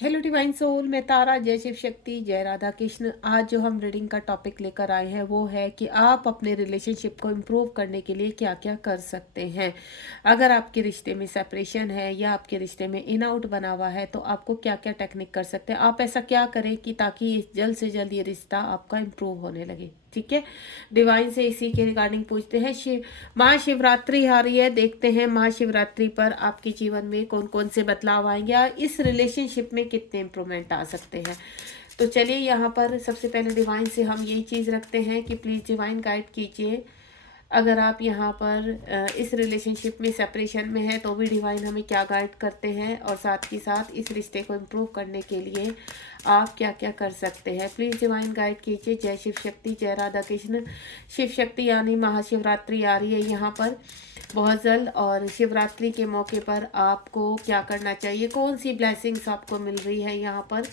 Hello divine soul, मैं तारा। जय शिव शक्ति, जय राधा कृष्ण। आज जो हम रीडिंग का टॉपिक लेकर आए हैं वो है कि आप अपने रिलेशनशिप को इम्प्रूव करने के लिए क्या क्या कर सकते हैं। अगर आपके रिश्ते में सेपरेशन है या आपके रिश्ते में इन आउट बना हुआ है तो आपको क्या क्या टेक्निक कर सकते हैं। आप ऐसा क्या करें कि ताकि जल्द से जल्द ये रिश्ता आपका इम्प्रूव होने लगे। ठीक है, डिवाइन से इसी के रिगार्डिंग पूछते हैं। महाशिवरात्रि आ रही है, देखते हैं महाशिवरात्रि पर आपके जीवन में कौन कौन से बदलाव आएंगे और इस रिलेशनशिप में कितने इम्प्रूवमेंट आ सकते हैं। तो चलिए यहाँ पर सबसे पहले डिवाइन से हम यही चीज़ रखते हैं कि प्लीज़ डिवाइन गाइड कीजिए। अगर आप यहाँ पर इस रिलेशनशिप में सेपरेशन में है तो भी डिवाइन हमें क्या गाइड करते हैं, और साथ ही साथ इस रिश्ते को इम्प्रूव करने के लिए आप क्या क्या कर सकते हैं। प्लीज़ डिवाइन गाइड कीजिए। जय शिव शक्ति, जय राधा कृष्ण। शिव शक्ति यानी महाशिवरात्रि आ रही है यहाँ पर बहुत जल्द, और शिवरात्रि के मौके पर आपको क्या करना चाहिए, कौन सी ब्लेसिंग्स आपको मिल रही है यहाँ पर,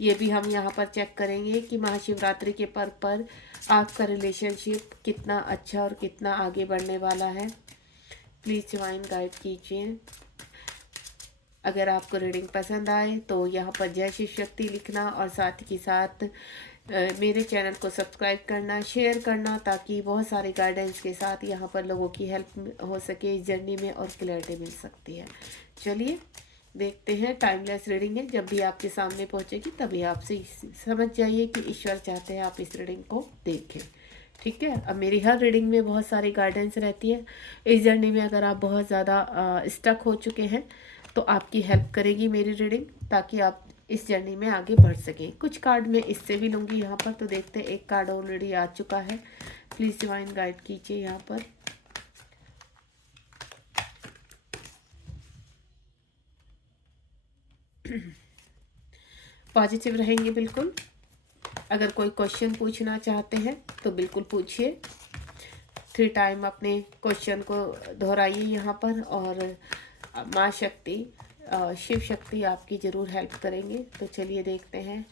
ये भी हम यहाँ पर चेक करेंगे कि महाशिवरात्रि के पर्व पर आपका रिलेशनशिप कितना अच्छा और कितना आगे बढ़ने वाला है। प्लीज़ डिवाइन गाइड कीजिए। अगर आपको रीडिंग पसंद आए तो यहाँ पर जय शिव शक्ति लिखना, और साथ ही साथ मेरे चैनल को सब्सक्राइब करना, शेयर करना, ताकि बहुत सारे गाइडेंस के साथ यहाँ पर लोगों की हेल्प हो सके इस जर्नी में और क्लैरिटी मिल सकती है। चलिए देखते हैं। टाइमलेस रीडिंग है, जब भी आपके सामने पहुँचेगी तभी आपसे समझ जाइए कि ईश्वर चाहते हैं आप इस रीडिंग को देखें। ठीक है, अब मेरी हर रीडिंग में बहुत सारी गाइडेंस रहती है। इस जर्नी में अगर आप बहुत ज़्यादा स्टक हो चुके हैं तो आपकी हेल्प करेगी मेरी रीडिंग, ताकि आप इस जर्नी में आगे बढ़ सकें। कुछ कार्ड मैं इससे भी लूँगी यहाँ पर, तो देखते हैं। एक कार्ड ऑलरेडी आ चुका है। प्लीज़ डिवाइन गाइड कीजिए यहाँ पर। पॉजिटिव रहेंगे बिल्कुल। अगर कोई क्वेश्चन पूछना चाहते हैं तो बिल्कुल पूछिए। 3 टाइम अपने क्वेश्चन को दोहराइए यहाँ पर, और माँ शक्ति, शिव शक्ति आपकी ज़रूर हेल्प करेंगे। तो चलिए देखते हैं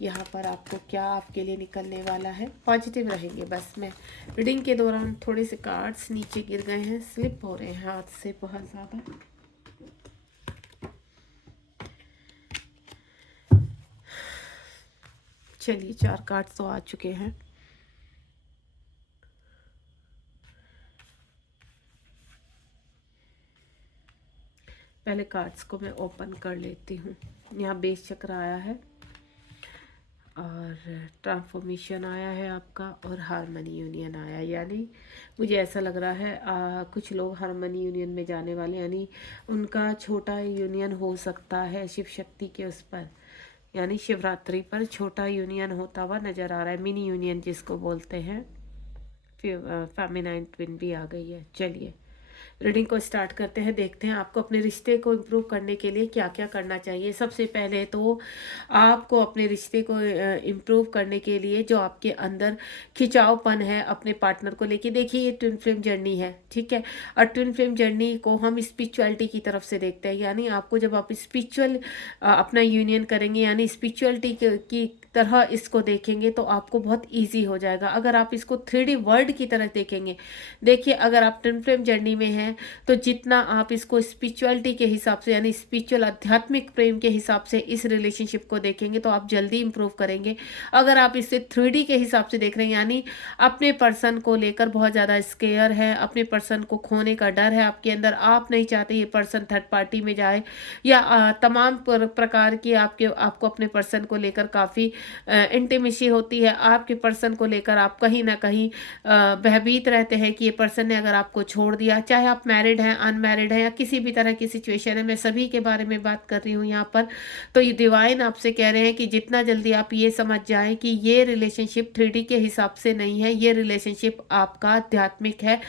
यहाँ पर आपको क्या आपके लिए निकलने वाला है। पॉजिटिव रहेंगे बस। मैं रीडिंग के दौरान थोड़े से कार्ड्स नीचे गिर गए हैं, स्लिप हो रहे हैं हाथ से बहुत ज़्यादा। चलिए 4 कार्ड्स तो आ चुके हैं। पहले कार्ड्स को मैं ओपन कर लेती हूँ। यहाँ बेस चक्र आया है, और ट्रांसफॉर्मेशन आया है आपका, और हारमनी यूनियन आया। यानी मुझे ऐसा लग रहा है कुछ लोग हारमनी यूनियन में जाने वाले, यानी उनका छोटा यूनियन हो सकता है शिव शक्ति के उस पर, यानी शिवरात्रि पर छोटा यूनियन होता हुआ नज़र आ रहा है। मिनी यूनियन जिसको बोलते हैं। फिर फेमिनाइन ट्विन भी आ गई है। चलिए रीडिंग को स्टार्ट करते हैं। देखते हैं आपको अपने रिश्ते को इम्प्रूव करने के लिए क्या क्या करना चाहिए। सबसे पहले तो आपको अपने रिश्ते को इम्प्रूव करने के लिए जो आपके अंदर खिंचावपन है अपने पार्टनर को लेके, देखिए ये ट्विन फ्लेम जर्नी है। ठीक है, और ट्विन फ्लेम जर्नी को हम स्पिरिचुअलिटी की तरफ से देखते हैं। यानी आपको जब आप स्पिरिचुअल अपना यूनियन करेंगे, यानी स्पिरिचुअलिटी की तरह इसको देखेंगे तो आपको बहुत ईजी हो जाएगा। अगर आप इसको 3D वर्ल्ड की तरह देखेंगे, देखिए अगर आप ट्विन फ्लेम जर्नी में हैं तो जितना आप इसको स्पिरिचुअलिटी के हिसाब से, यानी स्पिरिचुअल आध्यात्मिक प्रेम के हिसाब से इस रिलेशनशिप को देखेंगे तो आप जल्दी इंप्रूव करेंगे। अगर आप इसे 3D के हिसाब से देख रहे हैं, यानी अपने पर्सन को लेकर बहुत ज़्यादा स्केयर है, अपने पर्सन को खोने का डर है आपके अंदर, आप नहीं चाहते ये पर्सन थर्ड पार्टी में जाए, या तमाम प्रकार की आपको अपने पर्सन को लेकर काफ़ी इंटीमेसी होती है, आपके पर्सन को लेकर आप कहीं ना कहीं भयभीत रहते हैं कि ये पर्सन ने अगर आपको छोड़ दिया, चाहे आप मैरिड हैं, अनमैरिड हैं, या किसी भी तरह की सिचुएशन है, मैं सभी के बारे में बात कर रही हूँ यहाँ पर। तो ये डिवाइन आपसे कह रहे हैं कि जितना जल्दी आप ये समझ जाएं कि ये रिलेशनशिप 3D के हिसाब से नहीं है, ये रिलेशनशिप आपका आध्यात्मिक है,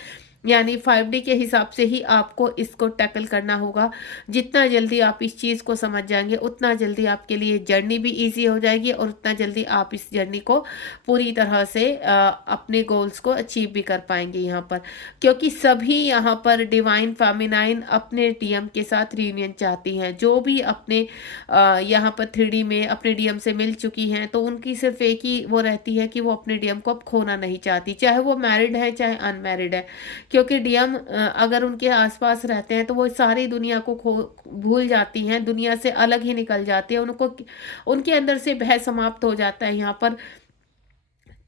यानी 5D के हिसाब से ही आपको इसको टैकल करना होगा। जितना जल्दी आप इस चीज़ को समझ जाएंगे उतना जल्दी आपके लिए जर्नी भी इजी हो जाएगी, और उतना जल्दी आप इस जर्नी को पूरी तरह से अपने गोल्स को अचीव भी कर पाएंगे यहाँ पर। क्योंकि सभी यहाँ पर डिवाइन फेमिनाइन अपने डीएम के साथ रियूनियन चाहती हैं। जो भी अपने यहाँ पर 3D में अपने डीएम से मिल चुकी हैं तो उनकी सिर्फ एक ही वो रहती है कि वो अपने डीएम को अब खोना नहीं चाहती, चाहे वो मैरिड है चाहे अनमैरिड है। क्योंकि डीएम अगर उनके आसपास रहते हैं तो वो सारी दुनिया को खो भूल जाती हैं, दुनिया से अलग ही निकल जाती है, उनको उनके अंदर से भय समाप्त हो जाता है यहाँ पर।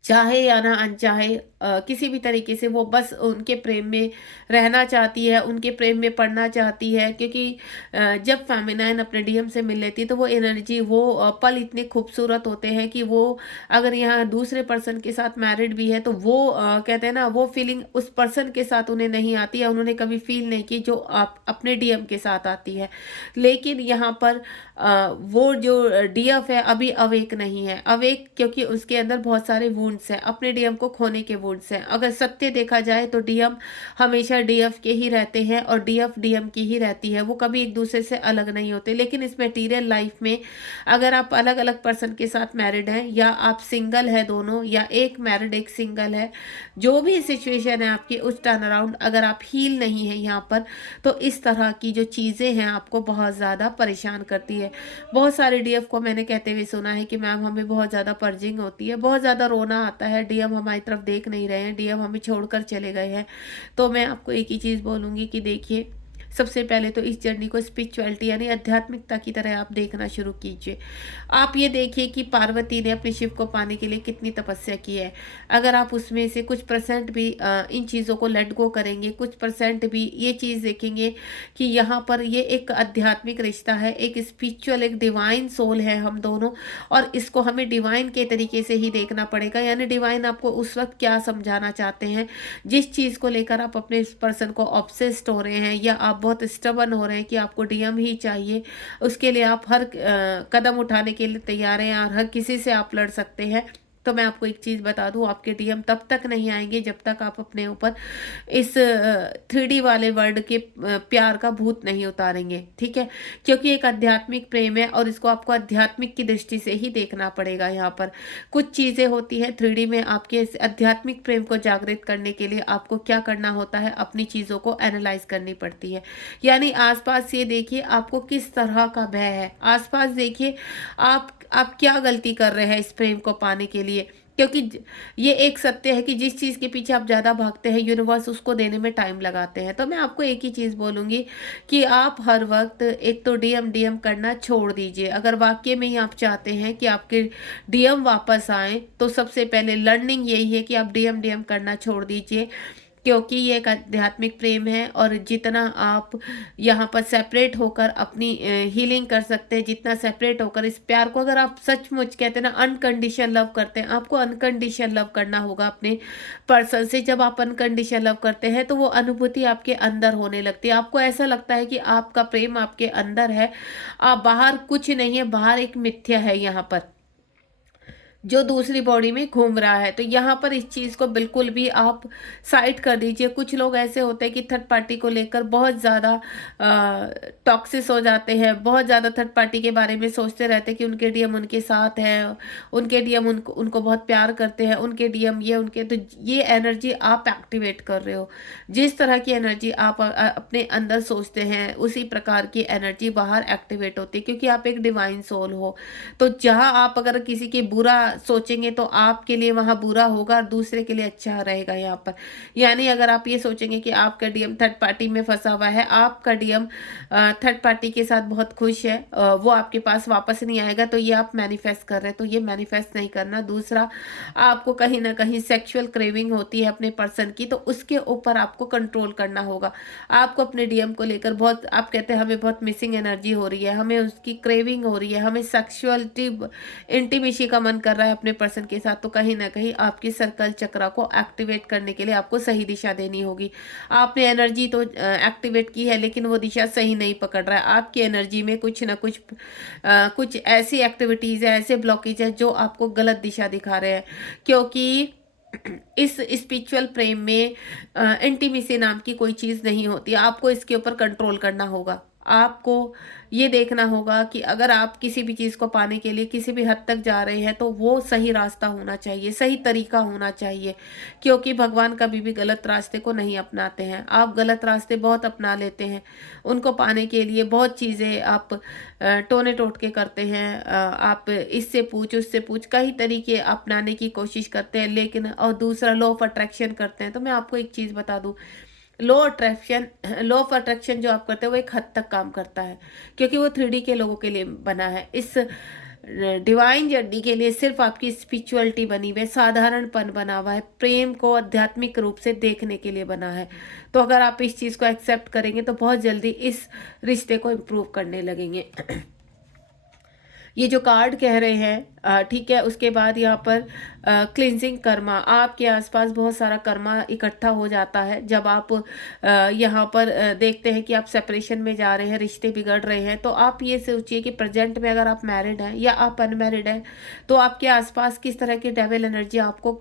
चाहे या ना अनचाहे किसी भी तरीके से वो बस उनके प्रेम में रहना चाहती है, उनके प्रेम में पड़ना चाहती है, क्योंकि जब फेमिनाइन अपने डीएम से मिल लेती है तो वो एनर्जी, वो पल इतने खूबसूरत होते हैं कि वो अगर यहाँ दूसरे पर्सन के साथ मैरिड भी है तो वो कहते हैं ना, वो फीलिंग उस पर्सन के साथ उन्हें नहीं आती है, उन्होंने कभी फील नहीं की जो आप अपने डीएम के साथ आती है। लेकिन यहाँ पर वो जो डीएफ है अभी अवेक नहीं है, अवेक क्योंकि उसके अंदर बहुत सारे वुंड्स हैं, अपने डीएम को खोने के वुंड्स हैं। अगर सत्य देखा जाए तो डीएम हमेशा डीएफ के ही रहते हैं और डीएफ डीएम की ही रहती है, वो कभी एक दूसरे से अलग नहीं होते। लेकिन इस मटेरियल लाइफ में अगर आप अलग अलग पर्सन के साथ मैरिड हैं या आप सिंगल है दोनों, या एक मैरिड एक सिंगल है, जो भी सिचुएशन है आपकी, उस टर्न अराउंड अगर आप हील नहीं है यहाँ पर, तो इस तरह की जो चीज़ें हैं आपको बहुत ज़्यादा परेशान करती है। बहुत सारे डीएफ को मैंने कहते हुए सुना है कि मैम हमें बहुत ज़्यादा पर्जिंग होती है, बहुत ज़्यादा रोना आता है, डीएम हमारी तरफ देख नहीं रहे हैं, डीएम हमें छोड़कर चले गए हैं। तो मैं आपको एक ही चीज़ बोलूँगी कि देखिए, सबसे पहले तो इस जर्नी को स्पिरिचुअलिटी यानी आध्यात्मिकता की तरह आप देखना शुरू कीजिए। आप ये देखिए कि पार्वती ने अपने शिव को पाने के लिए कितनी तपस्या की है। अगर आप उसमें से कुछ परसेंट भी इन चीज़ों को लेट गो करेंगे, कुछ परसेंट भी ये चीज़ देखेंगे कि यहाँ पर ये एक आध्यात्मिक रिश्ता है, एक स्पिरिचुअल, एक डिवाइन सोल है हम दोनों, और इसको हमें डिवाइन के तरीके से ही देखना पड़ेगा। यानी डिवाइन आपको उस वक्त क्या समझाना चाहते हैं, जिस चीज़ को लेकर आप अपने पर्सन को ऑब्सेस्ड हो रहे हैं या आप बहुत स्टबन हो रहे हैं कि आपको डीएम ही चाहिए, उसके लिए आप हर कदम उठाने के लिए तैयार हैं और हर किसी से आप लड़ सकते हैं। तो मैं आपको एक चीज़ बता दूं, आपके डीएम तब तक नहीं आएंगे जब तक आप अपने ऊपर इस 3D वाले वर्ल्ड के प्यार का भूत नहीं उतारेंगे, ठीक है? क्योंकि एक आध्यात्मिक प्रेम है और इसको आपको आध्यात्मिक की दृष्टि से ही देखना पड़ेगा। यहाँ पर कुछ चीज़ें होती हैं 3D में, आपके इस आध्यात्मिक प्रेम को जागृत करने के लिए आपको क्या करना होता है, अपनी चीज़ों को एनालाइज करनी पड़ती है। यानी आसपास ये देखिए आपको किस तरह का भय है, आसपास देखिए आप क्या गलती कर रहे हैं इस प्रेम को पाने के लिए, क्योंकि ये एक सत्य है कि जिस चीज़ के पीछे आप ज़्यादा भागते हैं यूनिवर्स उसको देने में टाइम लगाते हैं। तो मैं आपको एक ही चीज़ बोलूँगी कि आप हर वक्त एक तो डीएम डीएम करना छोड़ दीजिए। अगर वाकई में ही आप चाहते हैं कि आपके डीएम वापस आएँ तो सबसे पहले लर्निंग यही है कि आप डीएम डीएम करना छोड़ दीजिए, क्योंकि ये एक आध्यात्मिक प्रेम है। और जितना आप यहाँ पर सेपरेट होकर अपनी हीलिंग कर सकते हैं, जितना सेपरेट होकर इस प्यार को, अगर आप सचमुच कहते हैं ना अनकंडीशन लव करते हैं, आपको अनकंडीशन लव करना होगा अपने पर्सन से। जब आप अनकंडीशन लव करते हैं तो वो अनुभूति आपके अंदर होने लगती है, आपको ऐसा लगता है कि आपका प्रेम आपके अंदर है, आप बाहर कुछ नहीं है, बाहर एक मिथ्या है यहाँ पर जो दूसरी बॉडी में घूम रहा है। तो यहाँ पर इस चीज़ को बिल्कुल भी आप साइड कर दीजिए। कुछ लोग ऐसे होते हैं कि थर्ड पार्टी को लेकर बहुत ज़्यादा टॉक्सिस हो जाते हैं, बहुत ज़्यादा थर्ड पार्टी के बारे में सोचते रहते हैं कि उनके डीएम उनके साथ है, उनके डीएम उनको बहुत प्यार करते हैं, उनके डीएम ये उनके, तो ये एनर्जी आप एक्टिवेट कर रहे हो। जिस तरह की एनर्जी आप अपने अंदर सोचते हैं उसी प्रकार की एनर्जी बाहर एक्टिवेट होती है, क्योंकि आप एक डिवाइन सोल हो। तो जहाँ आप अगर किसी के बुरा सोचेंगे तो आपके लिए वहां बुरा होगा और दूसरे के लिए अच्छा रहेगा यहाँ पर। यानी अगर आप ये सोचेंगे कि आपका डीएम थर्ड पार्टी में फंसा हुआ है, आपका डीएम थर्ड पार्टी के साथ बहुत खुश है, वो आपके पास वापस नहीं आएगा, तो ये आप मैनिफेस्ट कर रहे हैं, तो ये मैनिफेस्ट नहीं करना। दूसरा, आपको कहीं ना कहीं सेक्सुअल क्रेविंग होती है अपने पर्सन की, तो उसके ऊपर आपको कंट्रोल करना होगा। आपको अपने डीएम को लेकर बहुत, आप कहते हैं हमें बहुत मिसिंग एनर्जी हो रही है, हमें उसकी क्रेविंग हो रही है, हमें सेक्सुअलिटी इंटीमेसी का मन कर रहा है अपने पर्सन के साथ, तो कहीं ना कहीं आपकी सर्कल चक्रा को एक्टिवेट करने के लिए आपको सही दिशा देनी होगी। आपने एनर्जी तो एक्टिवेट की है लेकिन वो दिशा सही नहीं पकड़ रहा है, आपकी एनर्जी में कुछ ना कुछ कुछ ऐसी एक्टिविटीज़ है, ऐसे ब्लॉकेज है जो आपको गलत दिशा दिखा रहे हैं। क्योंकि इस स्पिरिचुअल प्रेम में इंटीमेसी नाम की कोई चीज़ नहीं होती, आपको इसके ऊपर कंट्रोल करना होगा। आपको ये देखना होगा कि अगर आप किसी भी चीज़ को पाने के लिए किसी भी हद तक जा रहे हैं तो वो सही रास्ता होना चाहिए, सही तरीका होना चाहिए, क्योंकि भगवान कभी भी गलत रास्ते को नहीं अपनाते हैं। आप गलत रास्ते बहुत अपना लेते हैं, उनको पाने के लिए बहुत चीज़ें आप टोने टोटके करते हैं, आप इससे पूछ उससे पूछ, कई तरीके अपनाने की कोशिश करते हैं, लेकिन और दूसरा लॉ ऑफ अट्रैक्शन करते हैं। तो मैं आपको एक चीज़ बता दूँ, लॉ ऑफ अट्रैक्शन जो आप करते हो वो एक हद तक काम करता है, क्योंकि वो 3D के लोगों के लिए बना है। इस डिवाइन जर्नी के लिए सिर्फ आपकी स्पिरिचुअलिटी बनी हुई है, साधारणपन बना हुआ है, प्रेम को आध्यात्मिक रूप से देखने के लिए बना है। तो अगर आप इस चीज़ को एक्सेप्ट करेंगे तो बहुत जल्दी इस रिश्ते को इम्प्रूव करने लगेंगे। ये जो कार्ड कह रहे हैं, ठीक है। उसके बाद यहाँ पर क्लिनजिंग कर्मा, आपके आसपास बहुत सारा कर्मा इकट्ठा हो जाता है जब आप यहाँ पर देखते हैं कि आप सेपरेशन में जा रहे हैं, रिश्ते बिगड़ रहे हैं। तो आप ये सोचिए कि प्रेजेंट में अगर आप मैरिड हैं या आप अनमैरिड हैं तो आपके आसपास किस तरह की डेविल एनर्जी आपको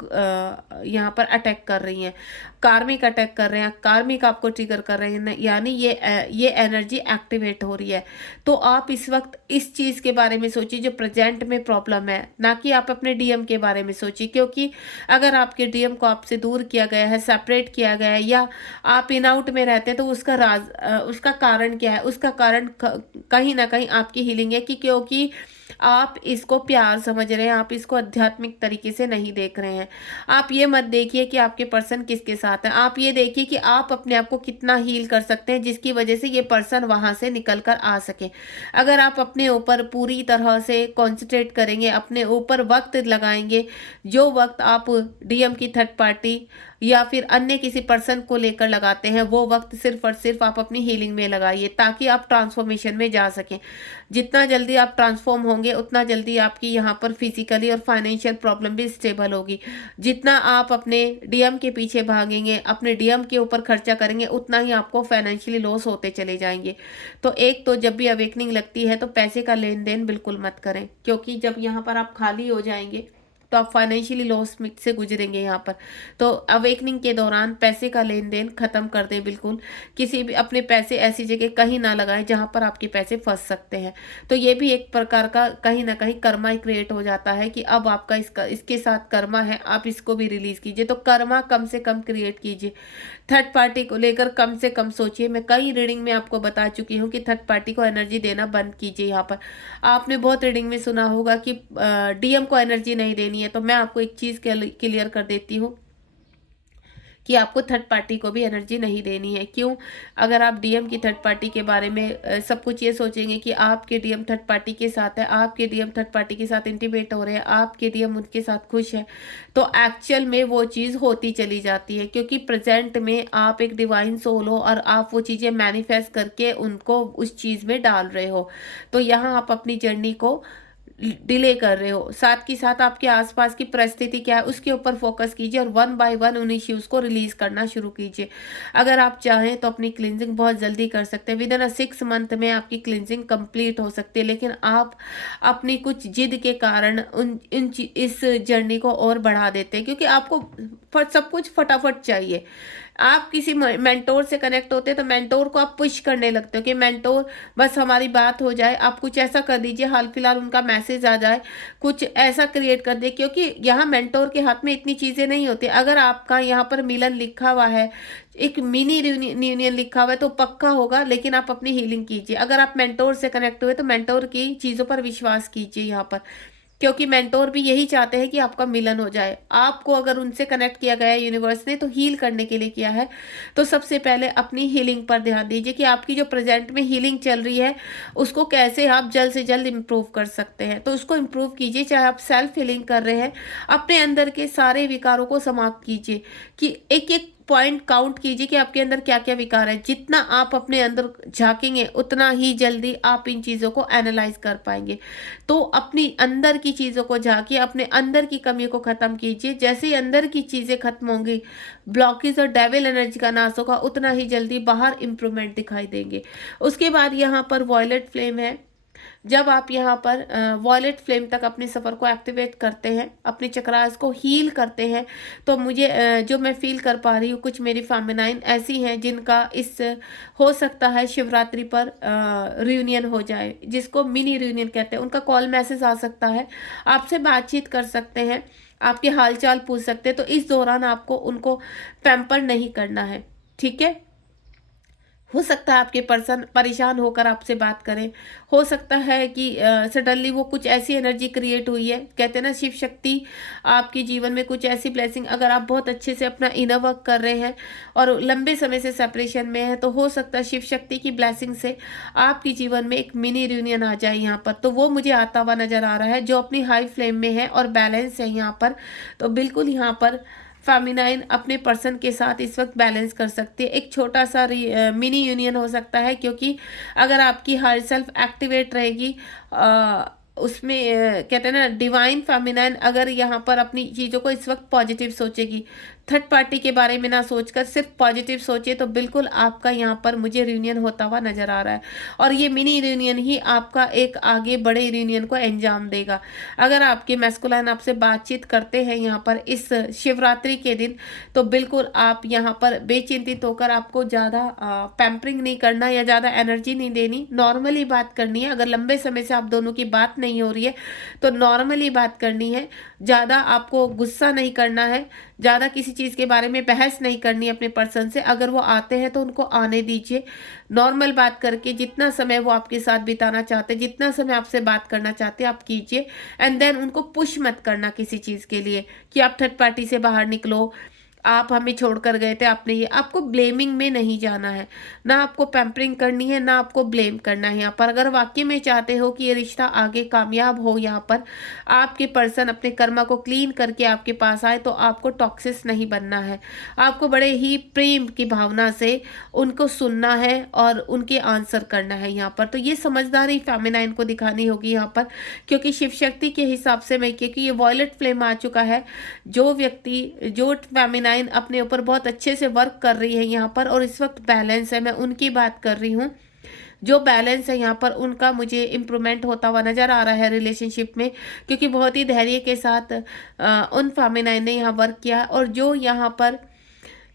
यहाँ पर अटैक कर रही है, कार्मिक अटैक कर रहे हैं, कार्मिक आपको ट्रिगर कर रहे हैं, यानी ये एनर्जी एक्टिवेट हो रही है। तो आप इस वक्त इस चीज़ के बारे में सोचिए जो प्रेजेंट में प्रॉब्लम है, ना कि आप अपने डीएम के बारे में सोचिए। क्योंकि अगर आपके डीएम को आपसे दूर किया गया है, सेपरेट किया गया है, या आप इन आउट में रहते हैं, तो उसका कारण क्या है? उसका कारण कहीं ना कहीं आपकी हीलिंग है, कि क्योंकि आप इसको प्यार समझ रहे हैं, आप इसको आध्यात्मिक तरीके से नहीं देख रहे हैं। आप ये मत देखिए कि आपके पर्सन किसके साथ है, आप ये देखिए कि आप अपने आप को कितना हील कर सकते हैं जिसकी वजह से ये पर्सन वहां से निकल कर आ सके। अगर आप अपने ऊपर पूरी तरह से कॉन्सेंट्रेट करेंगे, अपने ऊपर वक्त लगाएंगे, जो वक्त आप डीएम की थर्ड पार्टी या फिर अन्य किसी पर्सन को लेकर लगाते हैं, वो वक्त सिर्फ और सिर्फ आप अपनी हीलिंग में लगाइए, ताकि आप ट्रांसफॉर्मेशन में जा सकें। जितना जल्दी आप ट्रांसफॉर्म होंगे उतना जल्दी आपकी यहाँ पर फिजिकली और फाइनेंशियल प्रॉब्लम भी स्टेबल होगी। जितना आप अपने डीएम के पीछे भागेंगे, अपने डीएम के ऊपर खर्चा करेंगे, उतना ही आपको फाइनेंशियली लॉस होते चले जाएंगे। तो एक तो जब भी अवेकनिंग लगती है तो पैसे का लेन देन बिल्कुल मत करें, क्योंकि जब यहाँ पर आप खाली हो जाएंगे तो आप फाइनेंशियली लॉस से गुजरेंगे यहाँ पर। तो अवेकनिंग के दौरान पैसे का लेन देन खत्म कर दें बिल्कुल। किसी भी अपने पैसे ऐसी जगह कहीं ना लगाएं जहाँ पर आपके पैसे फंस सकते हैं। तो ये भी एक प्रकार का कहीं ना कहीं कर्मा क्रिएट हो जाता है कि अब आपका इसके साथ कर्मा है, आप इसको भी रिलीज कीजिए। तो कर्मा कम से कम क्रिएट कीजिए। थर्ड पार्टी को लेकर कम से कम सोचिए। मैं कई रीडिंग में आपको बता चुकी हूँ कि थर्ड पार्टी को एनर्जी देना बंद कीजिए। यहाँ पर आपने बहुत रीडिंग में सुना होगा कि डीएम को एनर्जी नहीं देनी है, तो मैं आपको एक चीज़ क्लियर कर देती हूँ कि आपको थर्ड पार्टी को भी एनर्जी नहीं देनी है। क्यों? अगर आप डीएम की थर्ड पार्टी के बारे में सब कुछ ये सोचेंगे कि आपके डीएम थर्ड पार्टी के साथ है, आपके डीएम थर्ड पार्टी के साथ इंटीमेट हो रहे हैं, आपके डीएम उनके साथ खुश है, तो एक्चुअल में वो चीज़ होती चली जाती है। क्योंकि प्रेजेंट में आप एक डिवाइन सोल हो और आप वो चीज़ें मैनिफेस्ट करके उनको उस चीज़ में डाल रहे हो। तो यहाँ आप अपनी जर्नी को डिले कर रहे हो। साथ ही साथ आपके आसपास की परिस्थिति क्या है उसके ऊपर फोकस कीजिए और वन बाय वन उन इश्यूज को रिलीज करना शुरू कीजिए। अगर आप चाहें तो अपनी क्लिनजिंग बहुत जल्दी कर सकते हैं। विद इन 6 मंथ में आपकी क्लिनजिंग कंप्लीट हो सकती है, लेकिन आप अपनी कुछ जिद के कारण इस जर्नी को और बढ़ा देते हैं, क्योंकि आपको सब कुछ फटाफट चाहिए। आप किसी मेंटोर से कनेक्ट होते हैं तो मेंटोर को आप पुश करने लगते हो कि मेंटोर बस हमारी बात हो जाए, आप कुछ ऐसा कर दीजिए, हाल फिलहाल उनका मैसेज आ जाए, कुछ ऐसा क्रिएट कर दे। क्योंकि यहाँ मेंटोर के हाथ में इतनी चीज़ें नहीं होती। अगर आपका यहाँ पर मिलन लिखा हुआ है, एक मिनी यूनियन लिखा हुआ है, तो पक्का होगा। लेकिन आप अपनी हीलिंग कीजिए। अगर आप मेंटोर से कनेक्ट हुए तो मेंटोर की चीज़ों पर विश्वास कीजिए यहाँ पर, क्योंकि मेंटोर भी यही चाहते हैं कि आपका मिलन हो जाए। आपको अगर उनसे कनेक्ट किया गया है यूनिवर्स ने तो हील करने के लिए किया है। तो सबसे पहले अपनी हीलिंग पर ध्यान दीजिए कि आपकी जो प्रेजेंट में हीलिंग चल रही है उसको कैसे आप जल्द से जल्द इम्प्रूव कर सकते हैं। तो उसको इम्प्रूव कीजिए। चाहे आप सेल्फ हीलिंग कर रहे हैं, अपने अंदर के सारे विकारों को समाप्त कीजिए, कि एक एक पॉइंट काउंट कीजिए कि आपके अंदर क्या क्या विकार है। जितना आप अपने अंदर झांकेंगे उतना ही जल्दी आप इन चीज़ों को एनालाइज कर पाएंगे। तो अपनी अंदर की चीज़ों को झांकिए, अपने अंदर की कमियों को ख़त्म कीजिए। जैसे ही अंदर की चीज़ें खत्म होंगी, ब्लॉकेज और डेविल एनर्जी का नाश होगा, उतना ही जल्दी बाहर इंप्रूवमेंट दिखाई देंगे। उसके बाद यहाँ पर वॉयलेट फ्लेम है। जब आप यहाँ पर वॉयलेट फ्लेम तक अपने सफ़र को एक्टिवेट करते हैं, अपने चक्रास को हील करते हैं, तो मुझे जो मैं फील कर पा रही हूँ, कुछ मेरी फेमिनाइन ऐसी हैं जिनका इस हो सकता है शिवरात्रि पर रियूनियन हो जाए, जिसको मिनी रियूनियन कहते हैं। उनका कॉल मैसेज आ सकता है, आपसे बातचीत कर सकते हैं, आपके हालचाल पूछ सकते हैं। तो इस दौरान आपको उनको पैम्पर नहीं करना है, ठीक है। हो सकता है आपके पर्सन परेशान होकर आपसे बात करें, हो सकता है कि सडनली वो कुछ ऐसी एनर्जी क्रिएट हुई है, कहते हैं ना शिव शक्ति आपके जीवन में कुछ ऐसी ब्लेसिंग, अगर आप बहुत अच्छे से अपना इनर वर्क कर रहे हैं और लंबे समय से सेपरेशन में है, तो हो सकता है शिव शक्ति की ब्लेसिंग से आपके जीवन में एक मिनी रियूनियन आ जाए यहाँ पर। तो वो मुझे आता हुआ नजर आ रहा है, जो अपनी हाई फ्लेम में है और बैलेंस है यहाँ पर। तो बिल्कुल यहाँ पर फेमिनाइन अपने पर्सन के साथ इस वक्त बैलेंस कर सकती है। एक छोटा सा मिनी यूनियन हो सकता है, क्योंकि अगर आपकी हर सेल्फ एक्टिवेट रहेगी उसमें कहते हैं ना डिवाइन फेमिनाइन अगर यहाँ पर अपनी चीज़ों को इस वक्त पॉजिटिव सोचेगी, थर्ड पार्टी के बारे में ना सोचकर सिर्फ पॉजिटिव सोचे, तो बिल्कुल आपका यहाँ पर मुझे रियूनियन होता हुआ नजर आ रहा है। और ये मिनी रियूनियन ही आपका एक आगे बड़े रियूनियन को अंजाम देगा। अगर आपके मैस्कुलाइन आपसे बातचीत करते हैं यहाँ पर इस शिवरात्रि के दिन, तो बिल्कुल आप यहाँ पर बेचिंतित होकर आपको ज़्यादा पैम्परिंग नहीं करना या ज़्यादा एनर्जी नहीं देनी, नॉर्मली बात करनी है। अगर लंबे समय से आप दोनों की बात नहीं हो रही है तो नॉर्मली बात करनी है, ज़्यादा आपको गुस्सा नहीं करना है, ज़्यादा किसी चीज़ के बारे में बहस नहीं करनी है अपने पर्सन से। अगर वो आते हैं तो उनको आने दीजिए, नॉर्मल बात करके जितना समय वो आपके साथ बिताना चाहते हैं, जितना समय आपसे बात करना चाहते हैं आप कीजिए। एंड देन उनको पुश मत करना किसी चीज़ के लिए कि आप थर्ड पार्टी से बाहर निकलो, आप हमें छोड़कर गए थे, आपने ये, आपको ब्लेमिंग में नहीं जाना है, ना आपको पैम्परिंग करनी है, ना आपको ब्लेम करना है यहाँ पर। अगर वाकई में चाहते हो कि ये रिश्ता आगे कामयाब हो, यहाँ पर आपके पर्सन अपने कर्मा को क्लीन करके आपके पास आए, तो आपको टॉक्सिस नहीं बनना है। आपको बड़े ही प्रेम की भावना से उनको सुनना है और उनके आंसर करना है यहाँ पर। तो ये समझदारी फेमिनाइन को दिखानी होगी यहाँ पर, क्योंकि शिव शक्ति के हिसाब से मैं, क्योंकि ये वॉयलेट फ्लेम आ चुका है, जो व्यक्ति जो फेमिनाइन अपने ऊपर बहुत अच्छे से वर्क कर रही है यहाँ पर, और इस वक्त बैलेंस है, मैं उनकी बात कर रही हूँ, जो बैलेंस है यहाँ पर उनका मुझे इम्प्रूवमेंट होता हुआ नजर आ रहा है रिलेशनशिप में, क्योंकि बहुत ही धैर्य के साथ उन फेमिनाइन ने यहाँ वर्क किया। और जो यहाँ पर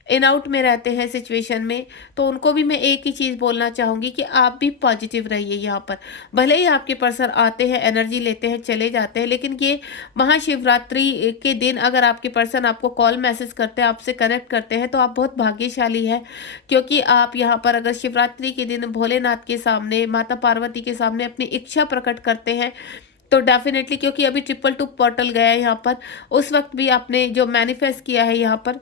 इन आउट में रहते हैं सिचुएशन में, तो उनको भी मैं एक ही चीज़ बोलना चाहूँगी कि आप भी पॉजिटिव रहिए यहाँ पर। भले ही आपके पर्सन आते हैं, एनर्जी लेते हैं, चले जाते हैं, लेकिन ये महाशिवरात्रि के दिन अगर आपके पर्सन आपको कॉल मैसेज करते हैं, आपसे कनेक्ट करते हैं, तो आप बहुत भाग्यशाली हैं, क्योंकि आप यहाँ पर अगर शिवरात्रि के दिन भोलेनाथ के सामने, माता पार्वती के सामने अपनी इच्छा प्रकट करते हैं, तो डेफिनेटली, क्योंकि अभी 222 पोर्टल गया है यहाँ पर, उस वक्त भी आपने जो मैनिफेस्ट किया है यहाँ पर,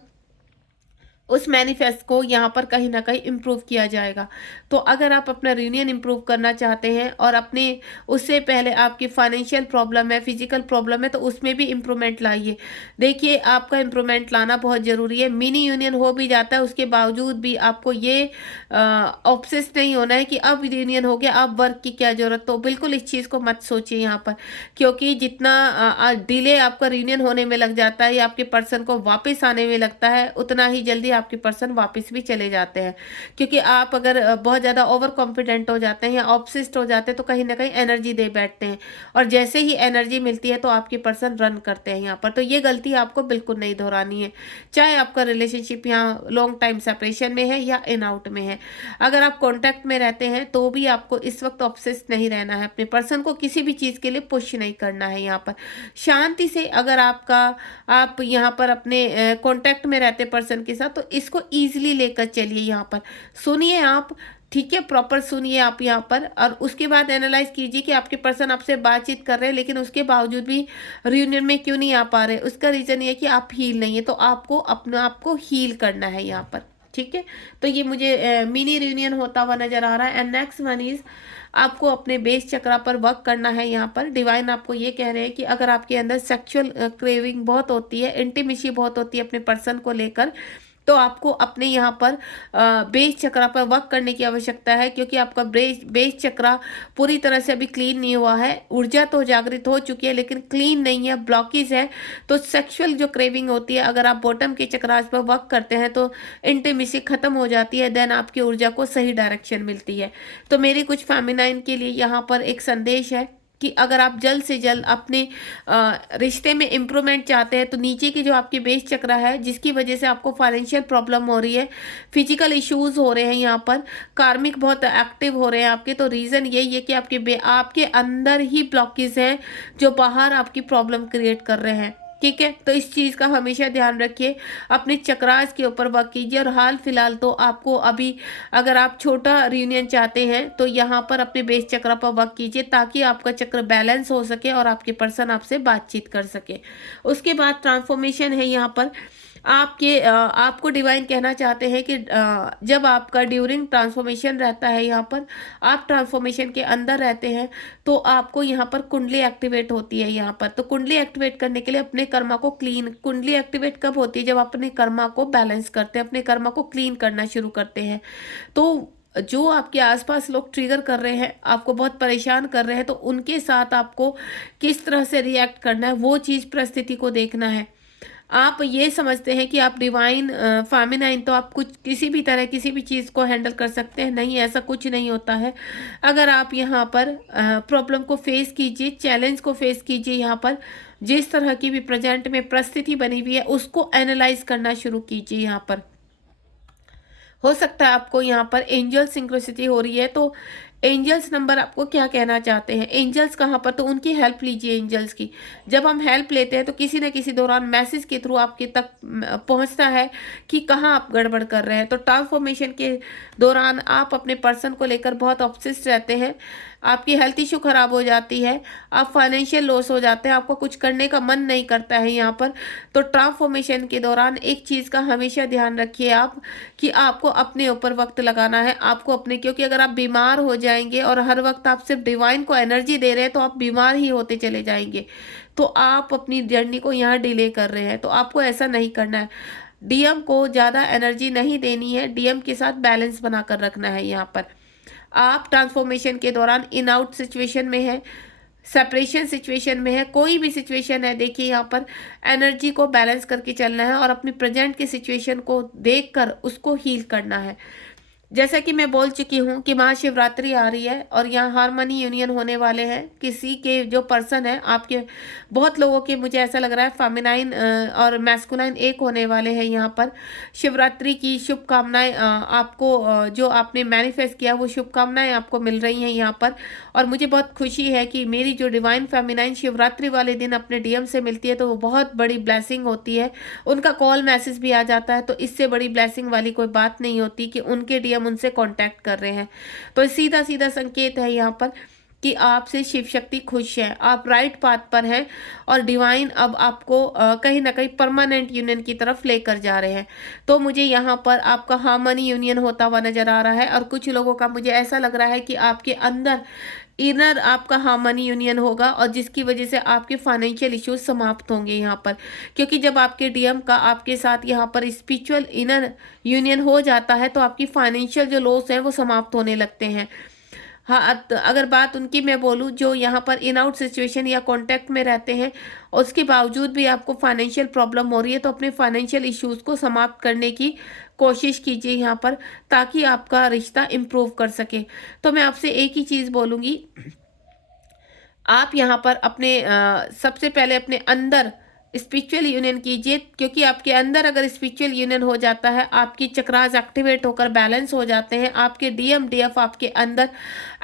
उस मैनिफेस्ट को यहाँ पर कहीं ना कहीं इम्प्रूव किया जाएगा। तो अगर आप अपना रियूनियन इम्प्रूव करना चाहते हैं और अपने उससे पहले आपकी फाइनेंशियल प्रॉब्लम है, फिजिकल प्रॉब्लम है, तो उसमें भी इम्प्रूवमेंट लाइए। देखिए आपका इम्प्रूवमेंट लाना बहुत ज़रूरी है। मिनी यूनियन हो भी जाता है, उसके बावजूद भी आपको ये ऑब्सेस नहीं होना है कि अब रियूनियन हो गया, अब वर्क की क्या ज़रूरत। तो बिल्कुल इस चीज़ को मत सोचिए यहाँ पर, क्योंकि जितना डिले आपका रियूनियन होने में लग जाता है या आपके पर्सन को वापस आने में लगता है, उतना ही जल्दी आपके पर्सन वापस भी चले जाते हैं। क्योंकि आप अगर बहुत ज़्यादा ओवर कॉन्फिडेंट हो जाते हैं या ऑब्सेस्ड हो जाते हैं, तो कहीं ना कहीं एनर्जी दे बैठते हैं, और जैसे ही एनर्जी मिलती है तो आपके पर्सन रन करते हैं यहाँ पर। तो ये गलती आपको बिल्कुल नहीं दोहरानी है, चाहे आपका रिलेशनशिप यहाँ लॉन्ग टाइम सेपरेशन में है या इन आउट में है। अगर आप कॉन्टैक्ट में रहते हैं तो भी आपको इस वक्त ऑब्सेस्ड नहीं रहना है, अपने पर्सन को किसी भी चीज़ के लिए पुश नहीं करना है यहाँ पर। शांति से अगर आप यहाँ पर अपने कॉन्टैक्ट में रहते पर्सन के साथ, तो इसको ईजिली लेकर चलिए यहाँ पर। सुनिए आप, ठीक है, प्रॉपर सुनिए आप यहाँ पर, और उसके बाद एनालाइज कीजिए कि आपके पर्सन आपसे बातचीत कर रहे हैं, लेकिन उसके बावजूद भी रियूनियन में क्यों नहीं आ पा रहे। उसका रीज़न ये है कि आप हील नहीं है, तो आपको अपने आप को हील करना है यहाँ पर, ठीक है। तो ये मुझे मिनी रियूनियन होता हुआ नजर आ रहा है। एंड नेक्स्ट वन इज, आपको अपने बेस चक्रा पर वर्क करना है यहाँ पर। डिवाइन आपको ये कह रहे हैं कि अगर आपके अंदर सेक्सुअल क्रेविंग बहुत होती है, इंटीमेसी बहुत होती है अपने पर्सन को लेकर, तो आपको अपने यहाँ पर बेस चक्रा पर वर्क करने की आवश्यकता है, क्योंकि आपका बेस चक्रा पूरी तरह से अभी क्लीन नहीं हुआ है। ऊर्जा तो जागृत हो चुकी है, लेकिन क्लीन नहीं है, ब्लॉकेज है। तो सेक्सुअल जो क्रेविंग होती है, अगर आप बॉटम के चक्रास पर वर्क करते हैं तो इंटीमेसी खत्म हो जाती है, देन आपकी ऊर्जा को सही डायरेक्शन मिलती है। तो मेरी कुछ फेमिनाइन के लिए यहाँ पर एक संदेश है कि अगर आप जल्द से जल्द अपने रिश्ते में इम्प्रूवमेंट चाहते हैं, तो नीचे की जो आपकी बेस चक्रा है, जिसकी वजह से आपको फाइनेंशियल प्रॉब्लम हो रही है, फिजिकल इश्यूज हो रहे हैं यहाँ पर, कार्मिक बहुत एक्टिव हो रहे हैं आपके, तो रीज़न यही है कि आपके अंदर ही ब्लॉकेज हैं जो बाहर आपकी प्रॉब्लम क्रिएट कर रहे हैं। ठीक है। तो इस चीज़ का हमेशा ध्यान रखिए, अपने चक्रास के ऊपर वर्क कीजिए। और हाल फिलहाल तो आपको अभी अगर आप छोटा रियूनियन चाहते हैं तो यहाँ पर अपने बेस चक्र पर वर्क कीजिए, ताकि आपका चक्र बैलेंस हो सके और आपके पर्सन आपसे बातचीत कर सके। उसके बाद ट्रांसफॉर्मेशन है यहाँ पर आपको डिवाइन कहना चाहते हैं कि जब आपका ड्यूरिंग ट्रांसफॉर्मेशन रहता है, यहाँ पर आप ट्रांसफॉर्मेशन के अंदर रहते हैं, तो आपको यहाँ पर कुंडली एक्टिवेट होती है। यहाँ पर तो कुंडली एक्टिवेट करने के लिए अपने कर्मा को क्लीन, कुंडली एक्टिवेट कब होती है? जब अपने कर्मा को बैलेंस करते हैं, अपने कर्मा को क्लीन करना शुरू करते हैं। तो जो आपके आसपास लोग ट्रिगर कर रहे हैं, आपको बहुत परेशान कर रहे हैं, तो उनके साथ आपको किस तरह से रिएक्ट करना है, वो चीज़ परिस्थिति को देखना है। आप ये समझते हैं कि आप डिवाइन फेमिनाइन, तो आप कुछ किसी भी तरह किसी भी चीज़ को हैंडल कर सकते हैं। नहीं, ऐसा कुछ नहीं होता है। अगर आप यहाँ पर प्रॉब्लम को फेस कीजिए, चैलेंज को फेस कीजिए, यहाँ पर जिस तरह की भी प्रेजेंट में परिस्थिति बनी हुई है उसको एनालाइज करना शुरू कीजिए। यहाँ पर हो सकता है आपको यहाँ पर एंजल सिंक्रोसिटी हो रही है, तो एंजल्स नंबर आपको क्या कहना चाहते हैं, एंजल्स कहाँ पर, तो उनकी हेल्प लीजिए एंजल्स की। जब हम हेल्प लेते हैं तो किसी न किसी दौरान मैसेज के थ्रू आपके तक पहुँचता है कि कहाँ आप गड़बड़ कर रहे हैं। तो ट्रांसफॉर्मेशन के दौरान आप अपने पर्सन को लेकर बहुत ऑब्सेस्ड रहते हैं, आपकी हेल्थ इशू खराब हो जाती है, आप फाइनेंशियल लॉस हो जाते हैं, आपको कुछ करने का मन नहीं करता है यहाँ पर। तो ट्रांसफॉर्मेशन के दौरान एक चीज़ का हमेशा ध्यान रखिए आप, कि आपको अपने ऊपर वक्त लगाना है, आपको अपने, क्योंकि अगर आप बीमार हो जाएंगे और हर वक्त आप सिर्फ डिवाइन को एनर्जी दे रहे हैं तो आप बीमार ही होते चले जाएंगे। तो आप अपनी जर्नी को यहाँ डिले कर रहे हैं, तो आपको ऐसा नहीं करना है। डीएम को ज़्यादा एनर्जी नहीं देनी है, डीएम के साथ बैलेंस बनाकर रखना है। यहाँ पर आप ट्रांसफॉर्मेशन के दौरान इन आउट सिचुएशन में है, सेपरेशन सिचुएशन में है, कोई भी सिचुएशन है, देखिए यहाँ पर एनर्जी को बैलेंस करके चलना है और अपनी प्रेजेंट की सिचुएशन को देखकर उसको हील करना है। जैसा कि मैं बोल चुकी हूँ कि महाशिवरात्रि आ रही है और यहाँ हार्मनी यूनियन होने वाले हैं। किसी के जो पर्सन है आपके, बहुत लोगों के मुझे ऐसा लग रहा है फेमिनाइन और मैस्कुलाइन एक होने वाले हैं। यहाँ पर शिवरात्रि की शुभकामनाएं आपको, जो आपने मैनिफेस्ट किया वो शुभकामनाएं आपको मिल रही हैं यहाँ पर। और मुझे बहुत खुशी है कि मेरी जो डिवाइन फेमिनाइन शिवरात्रि वाले दिन अपने डीएम से मिलती है तो वो बहुत बड़ी ब्लेसिंग होती है। उनका कॉल मैसेज भी आ जाता है, तो इससे बड़ी ब्लेसिंग वाली कोई बात नहीं होती कि उनके डीएम उनसे कांटेक्ट कर रहे हैं। तो सीधा सीधा संकेत है यहाँ पर कि आपसे शिव शक्ति खुश है, आप राइट पाथ पर हैं और डिवाइन अब आपको कहीं ना कहीं परमानेंट यूनियन की तरफ लेकर जा रहे हैं। तो मुझे यहाँ पर आपका हार्मनी यूनियन होता हुआ नजर आ रहा है और कुछ लोगों का मुझे ऐसा लग रहा है कि आपके अंदर इनर आपका हार्मनी यूनियन होगा और जिसकी वजह से आपके फाइनेंशियल इश्यूज समाप्त होंगे यहाँ पर। क्योंकि जब आपके डीएम का आपके साथ यहाँ पर स्पिरिचुअल इनर यूनियन हो जाता है तो आपकी फाइनेंशियल जो लॉस है वो समाप्त होने लगते हैं। हाँ, अगर बात उनकी मैं बोलूँ जो यहाँ पर इन आउट सिचुएशन या कांटेक्ट में रहते हैं, उसके बावजूद भी आपको फाइनेंशियल प्रॉब्लम हो रही है, तो अपने फाइनेंशियल इश्यूज को समाप्त करने की कोशिश कीजिए यहाँ पर, ताकि आपका रिश्ता इम्प्रूव कर सके। तो मैं आपसे एक ही चीज़ बोलूँगी, आप यहाँ पर अपने सबसे पहले अपने अंदर स्पिरिचुअल यूनियन कीजिए, क्योंकि आपके अंदर अगर स्पिरिचुअल यूनियन हो जाता है, आपकी चक्रास एक्टिवेट होकर बैलेंस हो जाते हैं, आपके डीएम डीएफ आपके अंदर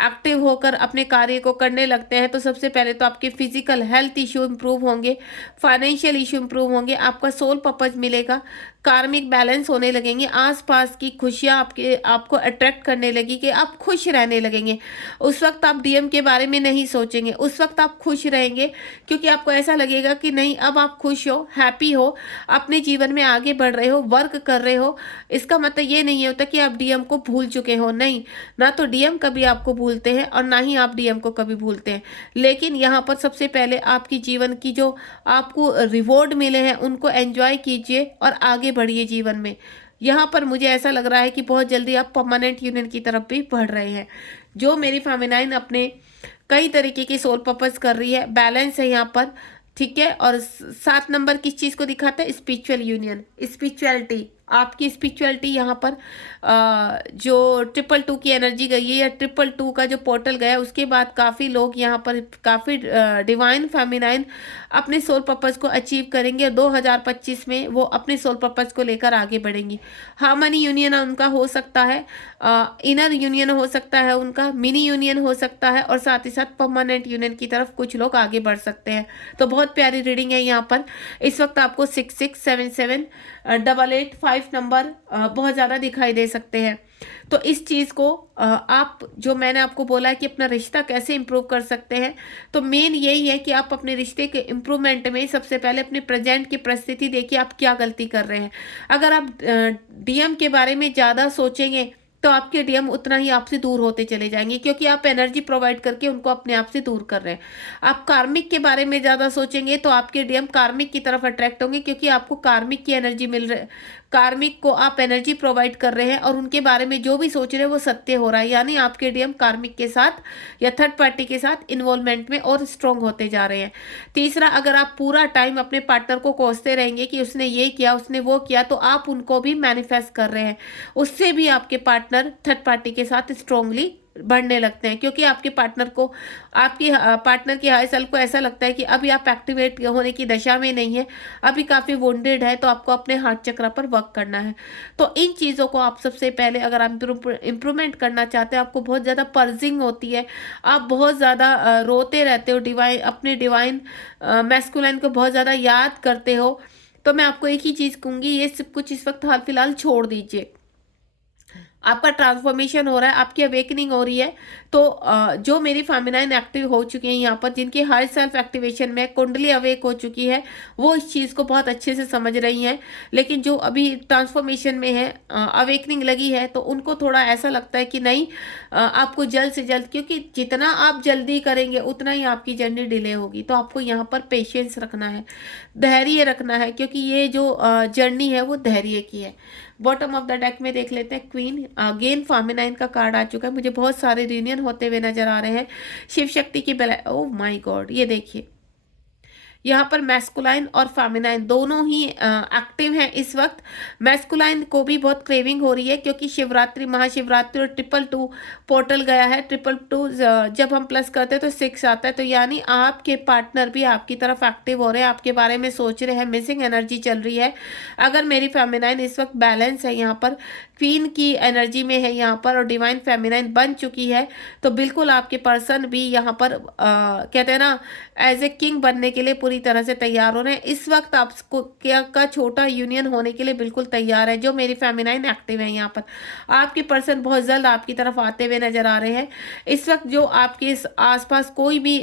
एक्टिव होकर अपने कार्य को करने लगते हैं, तो सबसे पहले तो आपके फिजिकल हेल्थ इशू इंप्रूव होंगे, फाइनेंशियल इशू इंप्रूव होंगे, आपका सोल पर्पज मिलेगा, कार्मिक बैलेंस होने लगेंगे, आसपास की खुशियाँ आपको अट्रैक्ट करने लगी कि आप खुश रहने लगेंगे। उस वक्त आप डीएम के बारे में नहीं सोचेंगे, उस वक्त आप खुश रहेंगे, क्योंकि आपको ऐसा लगेगा कि नहीं, अब आप खुश हो, हैप्पी हो, अपने जीवन में आगे बढ़ रहे हो, वर्क कर रहे हो। इसका मतलब ये नहीं होता कि आप डीएम को भूल चुके हो, नहीं, ना तो डीएम कभी आपको भूलते हैं और ना ही आप डीएम को कभी भूलते हैं। लेकिन यहाँ पर सबसे पहले आपकी जीवन की जो आपको रिवॉर्ड मिले हैं उनको एंजॉय कीजिए और आगे बढ़िए जीवन में। यहाँ पर मुझे ऐसा लग रहा है कि बहुत जल्दी आप परमानेंट यूनियन की तरफ भी बढ़ रहे हैं। जो मेरी फेमिनाइन अपने कई तरीके की सोल पर्पस कर रही है, बैलेंस है यहाँ पर, ठीक है। और 7 नंबर किस चीज़ को दिखाता है? स्पिरिचुअल यूनियन, स्पिरिचुअलिटी, आपकी स्पिरिचुअलिटी यहाँ पर जो 222 की एनर्जी गई है या 222 का जो पोर्टल गया उसके बाद काफ़ी लोग यहाँ पर काफ़ी डिवाइन फेमिनाइन अपने सोल पर्पस को अचीव करेंगे और 2025 में वो अपने सोल पर्पस को लेकर आगे बढ़ेंगी। हार्मनी यूनियन उनका हो सकता है, इनर यूनियन हो सकता है, उनका मिनी यूनियन हो सकता है और साथ ही साथ परमानेंट यूनियन की तरफ कुछ लोग आगे बढ़ सकते हैं। तो बहुत प्यारी रीडिंग है यहाँ पर। इस वक्त आपको 66778885 नंबर बहुत ज़्यादा दिखाई दे सकते हैं। तो इस चीज़ को आप जो मैंने आपको बोला है कि अपना रिश्ता कैसे इम्प्रूव कर सकते हैं, तो मेन यही है कि आप अपने रिश्ते के इम्प्रूवमेंट में सबसे पहले अपने प्रेजेंट की परिस्थिति देखिए आप क्या गलती कर रहे हैं। अगर आप डीएम के बारे में ज़्यादा सोचेंगे तो आपके डीएम उतना ही आपसे दूर होते चले जाएंगे, क्योंकि आप एनर्जी प्रोवाइड करके उनको अपने आप से दूर कर रहे हैं। आप कार्मिक के बारे में ज़्यादा सोचेंगे तो आपके डीएम कार्मिक की तरफ अट्रैक्ट होंगे, क्योंकि आपको कार्मिक की एनर्जी मिल रही, कार्मिक को आप एनर्जी प्रोवाइड कर रहे हैं और उनके बारे में जो भी सोच रहे हैं वो सत्य हो रहा है। यानी आपके डीएम कार्मिक के साथ या थर्ड पार्टी के साथ इन्वॉल्वमेंट में और स्ट्रॉन्ग होते जा रहे हैं। तीसरा, अगर आप पूरा टाइम अपने पार्टनर को कोसते रहेंगे कि उसने ये किया उसने वो किया, तो आप उनको भी मैनिफेस्ट कर रहे हैं, उससे भी आपके पार्टनर थर्ड पार्टी के साथ स्ट्रांगली बढ़ने लगते हैं, क्योंकि आपके पार्टनर को, आपकी पार्टनर की हाई सेल्फ को ऐसा लगता है कि अभी आप एक्टिवेट होने की दशा में नहीं है, अभी काफ़ी वुंडेड है, तो आपको अपने हार्ट चक्र पर वर्क करना है। तो इन चीज़ों को आप सबसे पहले, अगर आप इम्प्रूवमेंट करना चाहते हैं, आपको बहुत ज़्यादा पर्जिंग होती है, आप बहुत ज़्यादा रोते रहते हो, अपने डिवाइन मैस्कुलाइन को बहुत ज़्यादा याद करते हो, तो मैं आपको एक ही चीज़ कहूँगी, ये सब कुछ इस वक्त हाल फिलहाल छोड़ दीजिए। आपका ट्रांसफॉर्मेशन हो रहा है, आपकी अवेकनिंग हो रही है। तो जो मेरी फेमिनाइन एक्टिव हो चुकी हैं यहाँ पर, जिनकी हर सेल्फ एक्टिवेशन में कुंडली अवेक हो चुकी है, वो इस चीज़ को बहुत अच्छे से समझ रही हैं। लेकिन जो अभी ट्रांसफॉर्मेशन में है, अवेकनिंग लगी है, तो उनको थोड़ा ऐसा लगता है कि नहीं, आपको जल्द से जल्द, क्योंकि जितना आप जल्दी करेंगे उतना ही आपकी जर्नी डिले होगी। तो आपको यहाँ पर पेशेंस रखना है, धैर्य रखना है, क्योंकि ये जो जर्नी है वो धैर्य की है। बॉटम ऑफ द डेक में देख लेते हैं, क्वीन अगेन फेमिनाइन का कार्ड आ चुका है। मुझे बहुत सारे रियूनियन होते हुए नजर आ रहे हैं। शिव शक्ति की ओह माय गॉड, ये देखिए यहाँ पर मैस्कुलाइन और फेमिनाइन दोनों ही एक्टिव हैं इस वक्त। मैस्कुलाइन को भी बहुत क्रेविंग हो रही है, क्योंकि शिवरात्रि, महाशिवरात्रि और 222 पोर्टल गया है। 222 जब हम प्लस करते हैं तो 6 आता है, तो यानी आपके पार्टनर भी आपकी तरफ एक्टिव हो रहे हैं, आपके बारे में सोच रहे हैं, मिसिंग एनर्जी चल रही है। अगर मेरी फेमिनाइन इस वक्त बैलेंस है, यहाँ पर क्वीन की एनर्जी में है यहाँ पर, और डिवाइन फेमिनाइन बन चुकी है, तो बिल्कुल आपके पर्सन भी यहाँ पर कहते हैं ना, एज ए किंग बनने के लिए पूरी तरह से तैयार हो रहे हैं। इस वक्त आपको क्या का छोटा यूनियन होने के लिए बिल्कुल तैयार है। जो मेरी फेमिनाइन एक्टिव है यहाँ पर, आपके पर्सन बहुत जल्द आपकी तरफ आते हुए नजर आ रहे हैं। इस वक्त जो आपके आसपास कोई भी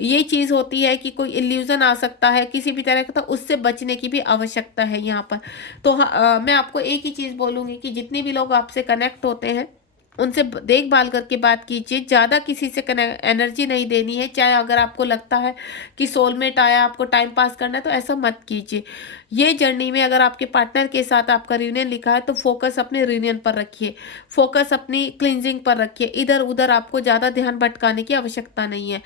ये चीज़ होती है कि कोई इल्यूजन आ सकता है किसी भी तरह का, तो उससे बचने की भी आवश्यकता है यहाँ पर। तो मैं आपको एक ही चीज़ बोलूँगी कि जितने भी लोग आपसे कनेक्ट होते हैं उनसे देखभाल करके बात कीजिए, ज़्यादा किसी से एनर्जी नहीं देनी है। चाहे अगर आपको लगता है कि सोलमेट आया, आपको टाइम पास करना है, तो ऐसा मत कीजिए। ये जर्नी में अगर आपके पार्टनर के साथ आपका रियूनियन लिखा है, तो फोकस अपने रियूनियन पर रखिए, फोकस अपनी क्लिनजिंग पर रखिए, इधर उधर आपको ज़्यादा ध्यान भटकाने की आवश्यकता नहीं है।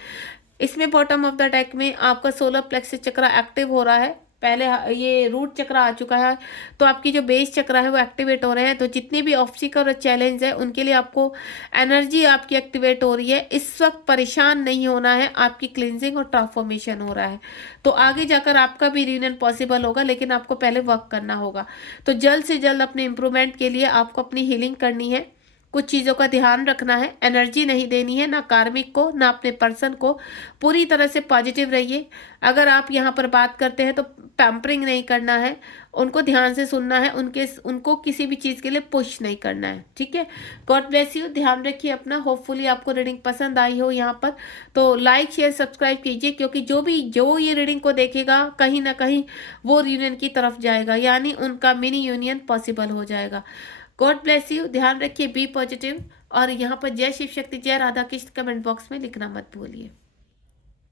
इसमें बॉटम ऑफ द डेक में आपका सोलर प्लेक्सस चक्र एक्टिव हो रहा है। पहले ये रूट चक्र आ चुका है, तो आपकी जो बेस चक्र है वो एक्टिवेट हो रहे हैं। तो जितने भी ऑब्स्टिकल और चैलेंज है उनके लिए आपको एनर्जी आपकी एक्टिवेट हो रही है। इस वक्त परेशान नहीं होना है, आपकी क्लिनजिंग और ट्रांसफॉर्मेशन हो रहा है। तो आगे जाकर आपका भी रियूनियन पॉसिबल होगा, लेकिन आपको पहले वर्क करना होगा। तो जल्द से जल्द अपने इम्प्रूवमेंट के लिए आपको अपनी हीलिंग करनी है, कुछ चीज़ों का ध्यान रखना है, एनर्जी नहीं देनी है, ना कार्मिक को ना अपने पर्सन को। पूरी तरह से पॉजिटिव रहिए। अगर आप यहाँ पर बात करते हैं तो पैम्परिंग नहीं करना है, उनको ध्यान से सुनना है, उनको किसी भी चीज़ के लिए पुश नहीं करना है। ठीक है, गॉड ब्लेस यू, ध्यान रखिए अपना। होपफुली आपको रीडिंग पसंद आई हो यहाँ पर, तो लाइक शेयर सब्सक्राइब कीजिए, क्योंकि जो ये रीडिंग को देखेगा कहीं ना कहीं वो यूनियन की तरफ जाएगा, यानी उनका मिनी यूनियन पॉसिबल हो जाएगा। गॉड ब्लेस यू, ध्यान रखिए, बी पॉजिटिव। और यहाँ पर जय शिव शक्ति, जय राधा कृष्ण कमेंट बॉक्स में लिखना मत भूलिए।